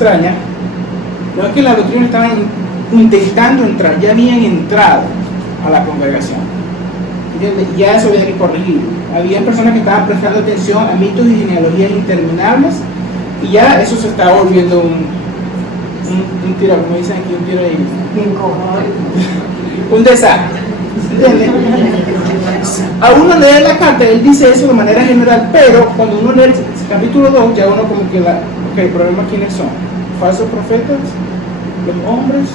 extraña, no es que la doctrina estaban intentando entrar, ya habían entrado a la congregación. ¿Entiendes? Ya eso había que corregir. Había personas que estaban prestando atención a mitos y genealogías interminables, y ya eso se estaba volviendo un tiro, como dicen aquí, un tiro ahí. Un desastre. ¿Entiendes? A uno lee la carta, él dice eso de manera general, pero cuando uno lee el capítulo 2, ya uno como que el problema, ¿quiénes son? Falsos profetas, los hombres,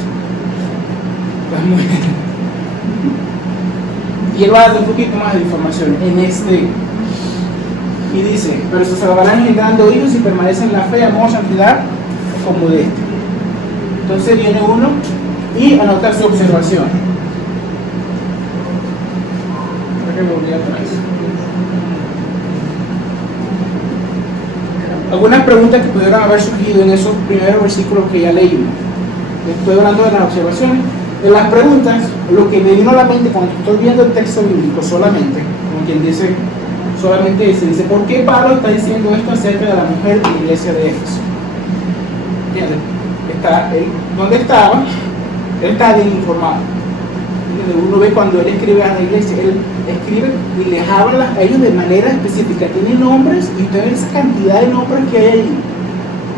las mujeres. Y él va a dar un poquito más de información en este. Y dice, pero se salvarán engendrando hijos y permanecen en la fe, amor, santidad, como de este. Entonces viene uno y anota su observación. Creo que volví atrás. Algunas preguntas que pudieron haber surgido en esos primeros versículos que ya leímos. Estoy hablando de las observaciones. De las preguntas, lo que me vino a la mente cuando estoy viendo el texto bíblico solamente, como quien dice, solamente se dice, ¿por qué Pablo está diciendo esto acerca de la mujer de la iglesia de Éfeso? ¿Entiendes? ¿Dónde estaba? Él está bien informado. ¿Entiendes? Uno ve cuando él escribe a la iglesia, él escribe y les habla a ellos de manera específica. Tiene nombres y toda esa cantidad de nombres que hay ahí.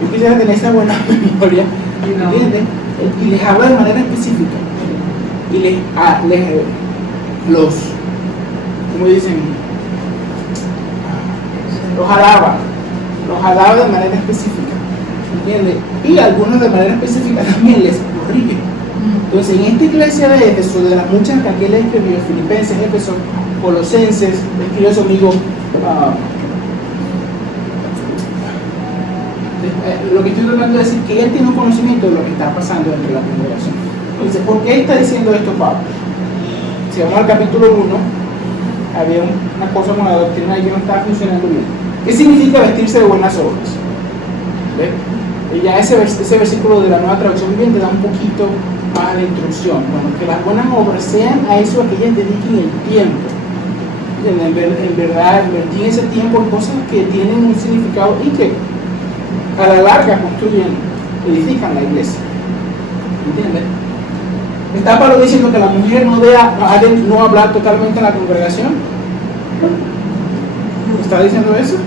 Yo quisiera tener esa buena memoria, ¿entiendes? Y les habla de manera específica. Y ¿cómo dicen? Los alaba de manera específica, ¿entiendes? Y algunos de manera específica también les corrige. Entonces, en esta iglesia de Éfeso, de las muchas que aquí le escribió, Filipenses, Éfeso, Colosenses, le escribió a su amigo, lo que estoy tratando de decir, que él tiene un conocimiento de lo que está pasando entre la congregación. Entonces, ¿por qué está diciendo esto Pablo? Si vamos al capítulo 1, había una cosa con la doctrina que no estaba funcionando bien. ¿Qué significa vestirse de buenas obras? ¿Ves? Y ya ese versículo de la Nueva Traducción Viviente da un poquito más de instrucción. Bueno, que las buenas obras sean a eso a que ellas dediquen el tiempo. En verdad, invertir ese tiempo en cosas que tienen un significado y que a la larga construyen, edifican la iglesia. ¿Entiendes? ¿Está Pablo diciendo que la mujer no hablar totalmente en la congregación? ¿Está diciendo eso?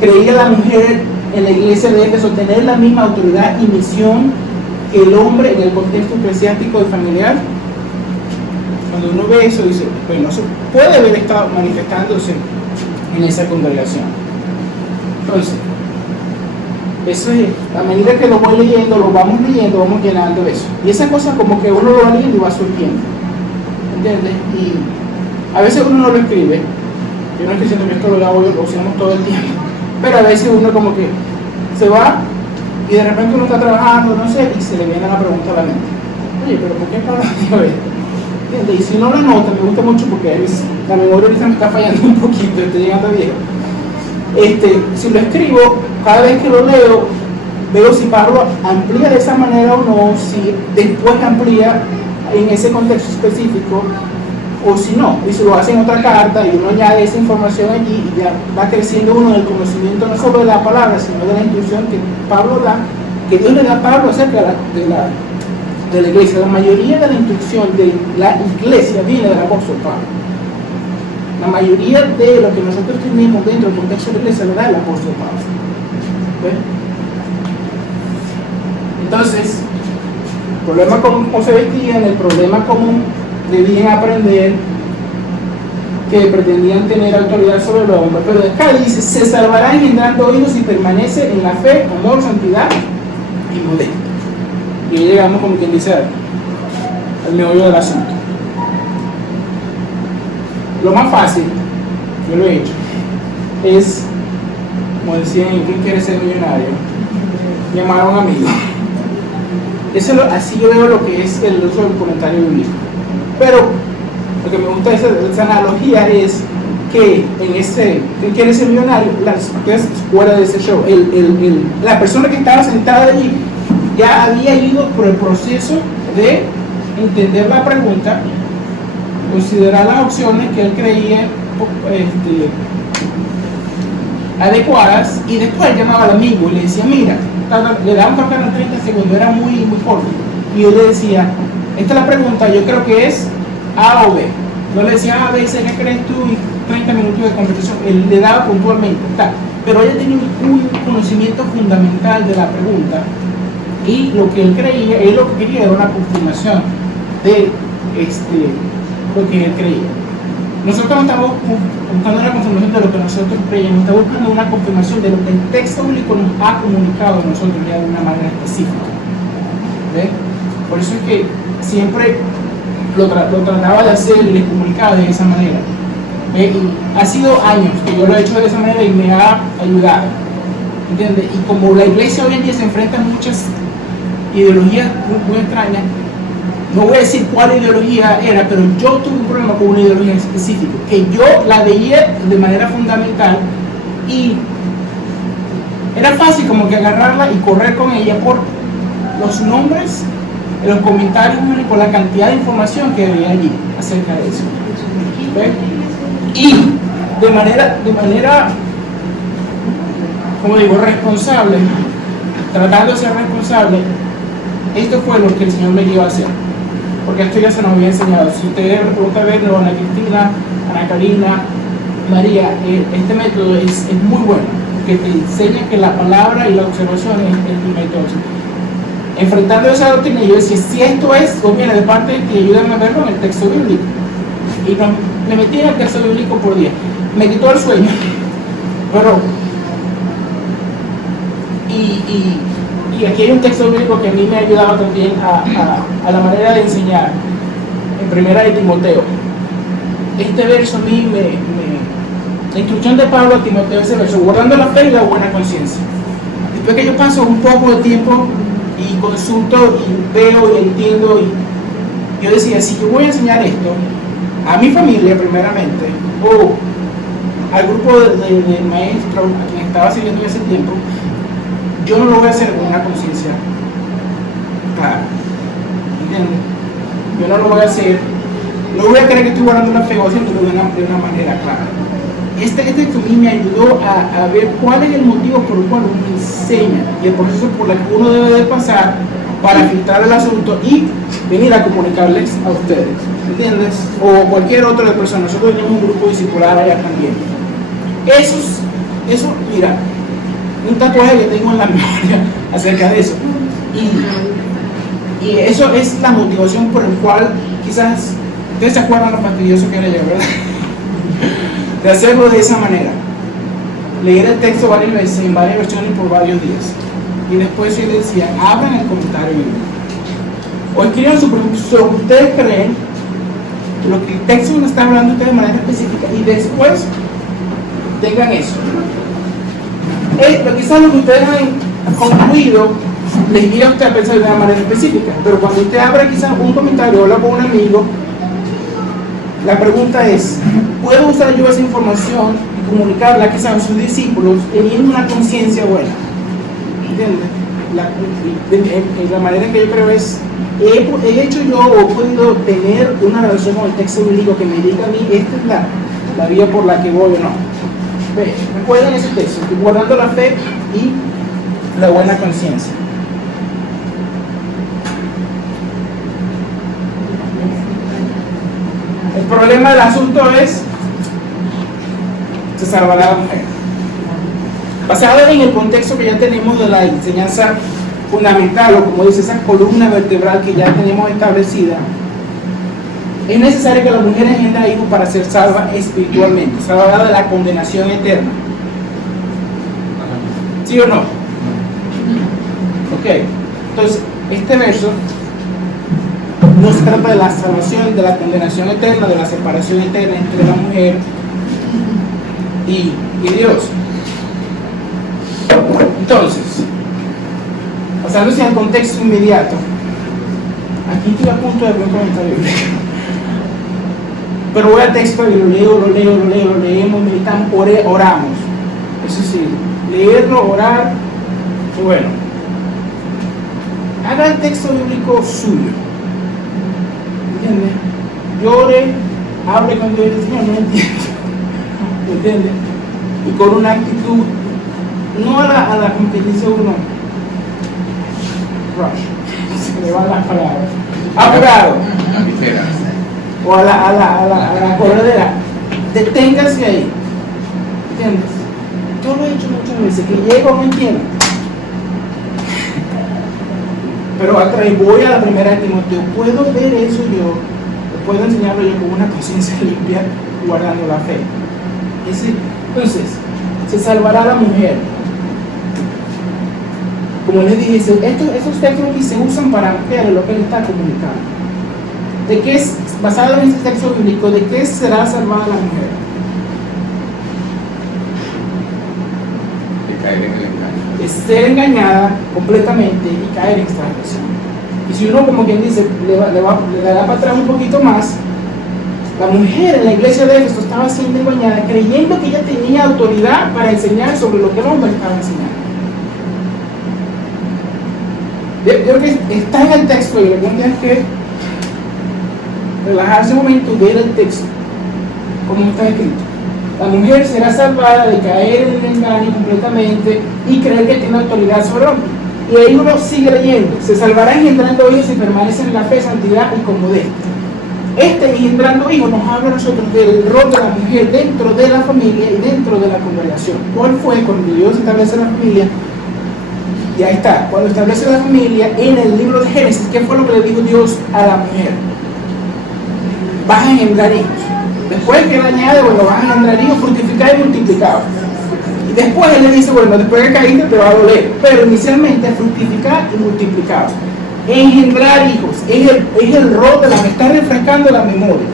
¿Creía la mujer en la iglesia de Éfeso tener la misma autoridad y misión que el hombre en el contexto eclesiástico y familiar? Cuando uno ve eso, dice, bueno, eso puede haber estado manifestándose en esa congregación. Entonces, eso es, a medida que lo voy leyendo, lo vamos leyendo, vamos llenando eso. Y esa cosa como que uno lo va leyendo y va surgiendo. ¿Entiendes? Y a veces uno no lo escribe. Yo no estoy diciendo que esto lo hacemos todo el tiempo. Pero a veces uno como que se va y de repente uno está trabajando, no sé, y se le viene la pregunta a la mente. Oye, pero ¿por qué Pablo dijo esto? ¿Entiendes? Y si no lo anota, me gusta mucho porque la memoria ahorita me está fallando un poquito, estoy llegando a viejo. Si lo escribo, cada vez que lo leo, veo si Pablo amplía de esa manera o no, si después amplía en ese contexto específico o si no, y si lo hace en otra carta y uno añade esa información allí y ya va creciendo uno en el conocimiento no solo de la palabra, sino de la instrucción que Pablo da, que Dios le da a Pablo acerca de la iglesia. La mayoría de la instrucción de la iglesia viene del apóstol Pablo. La mayoría de lo que nosotros tenemos dentro del contexto de la iglesia lo da el apóstol Pablo. ¿Ves? Entonces, el problema común cómo se vestían, el problema común debían aprender que pretendían tener autoridad sobre el hombre, pero acá dice, se salvarán engendrando hijos si permanece en la fe, amor, santidad y modestia. Y ahí llegamos, como quien dice, al meollo del asunto. Lo más fácil, yo lo he hecho, es, como decían, ¿quién quiere ser millonario? Llamar a un amigo. Así yo veo lo que es el uso del comentario bíblico. Pero lo que me gusta de esa analogía es que ¿quién quiere ser millonario? Ustedes fuera de ese show, la persona que estaba sentada allí ya había ido por el proceso de entender la pregunta, considerar las opciones que él creía adecuadas, y después llamaba al amigo y le decía, mira, le daba un tocar en 30 segundos, era muy corto, y yo le decía, esta es la pregunta, yo creo que es A o B. No le decía A, B, C, ¿qué crees tú? Y 30 minutos de conversación, él le daba puntualmente, tal. Pero ella tenía un conocimiento fundamental de la pregunta, y lo que él creía, él lo que quería era una confirmación de lo que él creía. Nosotros no estamos buscando una confirmación de lo que nosotros creíamos, estamos buscando una confirmación de lo que el texto bíblico nos ha comunicado a nosotros ya de una manera específica. ¿Ve? Por eso es que siempre lo trataba de hacer y les comunicaba de esa manera. ¿Ve? Y ha sido años que yo lo he hecho de esa manera y me ha ayudado. ¿Entiendes? Y como la iglesia hoy en día se enfrenta a muchas ideologías muy extrañas, no voy a decir cuál ideología era, pero yo tuve un problema con una ideología específica, que yo la veía de manera fundamental y era fácil como que agarrarla y correr con ella por los nombres, los comentarios y por la cantidad de información que había allí acerca de eso. ¿Ve? Y de manera, como digo, responsable, tratando de ser responsable, esto fue lo que el Señor me dio a hacer. Porque esto ya se nos había enseñado. Si ustedes otra vez, Ana Cristina, Ana Karina, María, este método es muy bueno, que te enseña que la palabra y la observación es tu método. Enfrentando esa doctrina, yo decía, si esto viene de parte de ti, ayúdame a verlo en el texto bíblico. Y me metí en el texto bíblico por día. Me quitó el sueño. Pero, y aquí hay un texto bíblico que a mí me ha ayudado también a la manera de enseñar, en Primera de Timoteo. Este verso a mí la instrucción de Pablo a Timoteo, ese verso, guardando la fe y la buena conciencia. Después que yo paso un poco de tiempo y consulto y veo y entiendo, y yo decía, si yo voy a enseñar esto a mi familia primeramente, o al grupo de maestros a quien estaba siguiendo en ese tiempo, yo no lo voy a hacer con una conciencia clara, ¿entiendes? Yo no lo voy a hacer, no voy a creer que estoy guardando la fe o haciéndolo de una manera clara. Este texto a mí me ayudó a ver cuál es el motivo por el cual uno enseña y el proceso por el que uno debe de pasar para filtrar el asunto y venir a comunicarles a ustedes, ¿entiendes? O cualquier otra persona. Nosotros tenemos un grupo discipular allá también. Eso, mira, un tatuaje que tengo en la memoria acerca de eso. Y eso es la motivación por el cual quizás ustedes se acuerdan lo fastidioso que era yo, ¿verdad? De hacerlo de esa manera. Leer el texto varias veces, en varias versiones por varios días. Y después se decía, abran el comentario o escriban su pregunta sobre ustedes creen lo que el texto nos está hablando ustedes de manera específica y después tengan eso. Quizás lo que ustedes han concluido les guía a usted a pensar de una manera específica, pero cuando usted abra quizás un comentario o habla con un amigo, la pregunta es, ¿puedo usar yo esa información y comunicarla quizás a sus discípulos teniendo una conciencia buena? ¿Entiendes? La manera en que yo creo es, he hecho yo o he podido tener una relación con el texto bíblico que me diga a mí, esta es la vía por la que voy o no. Recuerden ese texto, guardando la fe y la buena conciencia. El problema del asunto es, se salvará la mujer. Basado en el contexto que ya tenemos de la enseñanza fundamental, o como dice, esa columna vertebral que ya tenemos establecida, es necesario que la mujer engendre hijos para ser salva espiritualmente, salvada de la condenación eterna. ¿Sí o no? Ok. Entonces, este verso no se trata de la salvación, de la condenación eterna, de la separación eterna entre la mujer y Dios. Entonces, pasándose al contexto inmediato, aquí estoy a punto de ver un comentario, pero voy al texto y lo leemos, meditamos, oramos. Eso sí, leerlo, orar, y bueno, haga el texto bíblico suyo. ¿Entiendes? Llore, hable con Dios y dice, Señor, no entiendo. ¿Entiendes? y con una actitud, no a la como que dice uno, rush, se me van las palabras, apurado, o a la corredera. Deténgase ahí, ¿entiendes? Yo lo he hecho muchas veces, que llego no entiendo. Pero voy a la primera de Timoteo, puedo ver eso yo, puedo enseñarlo yo con una conciencia limpia, guardando la fe. Entonces, se salvará la mujer. Como les dije, esos textos aquí se usan para mujeres, lo que él está comunicando. ¿De qué es, basado en este texto bíblico, de qué será salvada la mujer? De caer en el engaño. Es ser engañada completamente y caer en transgresión. Y si uno, como quien dice, le dará para atrás un poquito más, la mujer en la iglesia de Éfeso estaba siendo engañada creyendo que ella tenía autoridad para enseñar sobre lo que el hombre estaba enseñando. Yo creo que está en el texto y algún día hay que relajarse un momento y ver el texto como está escrito. La mujer será salvada de caer en el engaño completamente y creer que tiene autoridad sobre el hombre. Y ahí uno sigue leyendo: se salvará engendrando hijos y permanecen en la fe, santidad y con modestia. Este engendrando hijos nos habla a nosotros del rol de la mujer dentro de la familia y dentro de la congregación. ¿Cuál fue cuando Dios establece la familia? Y ahí está, cuando establece la familia en el libro de Génesis, ¿qué fue lo que le dijo Dios a la mujer? Vas a engendrar hijos. Después que le añade, bueno, vas a engendrar hijos, fructificar y multiplicar. Y después él le dice, bueno, después que caíste te va a doler, pero inicialmente fructificar y multiplicar. Engendrar hijos es el rol de la que está refrescando la memoria,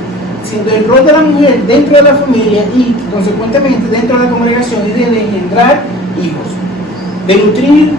siendo el rol de la mujer dentro de la familia y consecuentemente dentro de la congregación es de engendrar hijos, de nutrir